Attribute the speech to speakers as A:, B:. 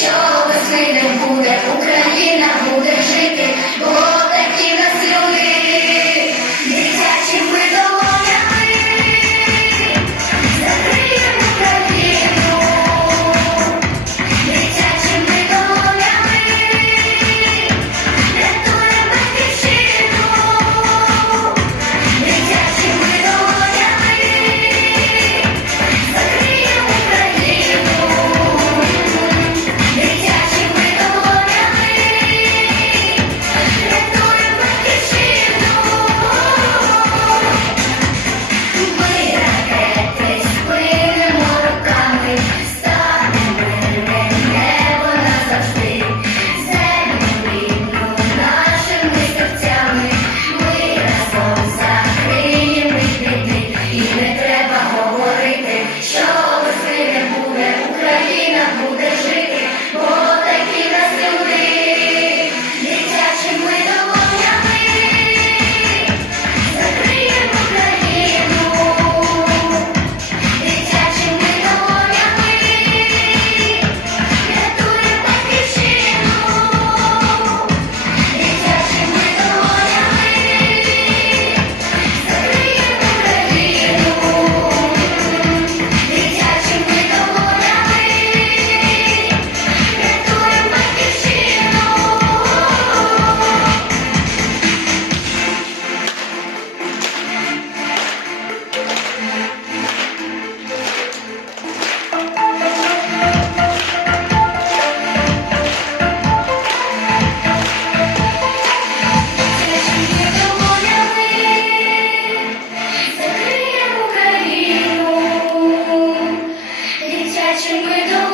A: show the freedom who they do